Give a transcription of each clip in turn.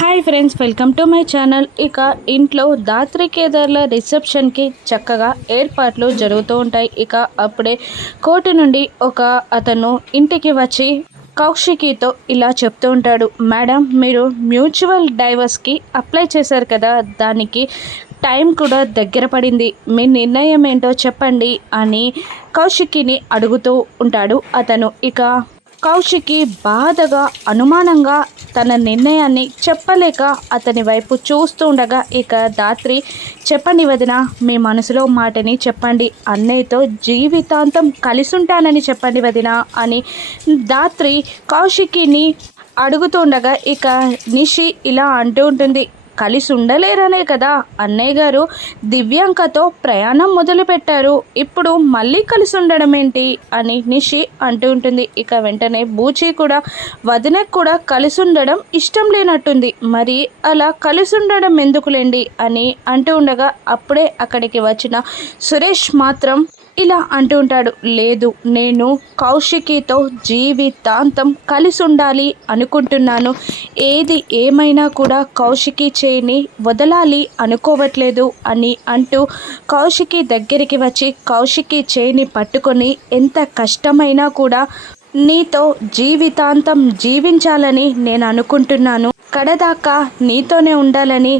Hi friends welcome to my channel. ఇక ఇంట్లో దాత్రి కేదార్ల రిసెప్షన్కి చక్కగా ఏర్పాట్లు జరుగుతూ ఉంటాయి. ఇక అప్పుడే కోర్టు నుండి ఒక అతను ఇంటికి వచ్చి కౌశికితో ఇలా చెప్తూ ఉంటాడు. మేడం మీరు మ్యూచువల్ డైవర్స్కి అప్లై చేశారు కదా దానికి టైం కూడా దగ్గర పడింది. మీ నిర్ణయం ఏంటో చెప్పండి అని కౌశికిని అడుగుతూ ఉంటాడు అతను. ఇక కౌశికి బాధగా అనుమానంగా తన నిర్ణయాన్ని చెప్పలేక అతని వైపు చూస్తూ ఉండగా ఇక దాత్రి చెప్పండి వదిన మీ మనసులో మాటని చెప్పండి. అన్నయ్యతో జీవితాంతం కలిసి ఉంటానని చెప్పండి వదిన అని దాత్రి కౌశికిని అడుగుతుండగా ఇక నిషి ఇలా అంటూ ఉంటుంది. కలిసి ఉండలేరనే కదా? అన్నయ్య గారు దివ్యాంకతో ప్రయాణం మొదలుపెట్టారు. ఇప్పుడు మళ్ళీ కలిసి ఉండడం ఏంటి అని నిషి అంటూ ఉంటుంది. ఇక వెంటనే బూచి కూడా వదినకు కూడా కలిసి ఉండడం ఇష్టం లేనట్టుంది. మరి అలా కలిసి ఉండడం ఎందుకులేండి అని అంటూ ఉండగా అప్పుడే అక్కడికి వచ్చిన సురేష్ మాత్రం ఇలా అంటూ ఉంటాడు. లేదు నేను కౌశికితో జీవితాంతం కలిసి ఉండాలి అనుకుంటున్నాను. ఏది ఏమైనా కూడా కౌశికి చేయిని వదలాలి అనుకోవట్లేదు అని అంటూ కౌశికి దగ్గరికి వచ్చి కౌశికి చేయిని పట్టుకొని ఎంత కష్టమైనా కూడా నీతో జీవితాంతం జీవించాలని నేను అనుకుంటున్నాను. కడదాకా నీతోనే ఉండాలని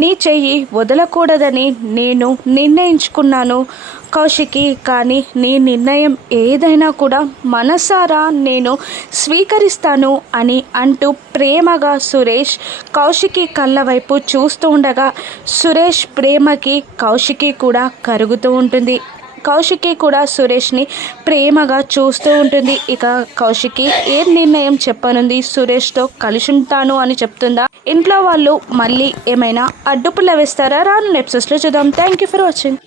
నీ చెయ్యి వదలకూడదని నేను నిర్ణయించుకున్నాను. కౌశికి కానీ నీ నిర్ణయం ఏదైనా కూడా మనసారా నేను స్వీకరిస్తాను అని అంటూ ప్రేమగా సురేష్ కౌశికి కళ్ళ వైపు చూస్తూ ఉండగా సురేష్ ప్రేమకి కౌశికి కూడా కరుగుతూ ఉంటుంది. కౌశికి కూడా సురేష్ని ప్రేమగా చూస్తూ ఉంటుంది. ఇక కౌశికి ఏ నిర్ణయం చెప్పనుంది? సురేష్తో కలిసి ఉంటాను అని చెప్తుందా? ఇంట్లో వాళ్ళు మళ్ళీ ఏమైనా అడ్డుపుల్ల వేస్తారా? రాను నెప్సెస్లో చూద్దాం. Thank you for watching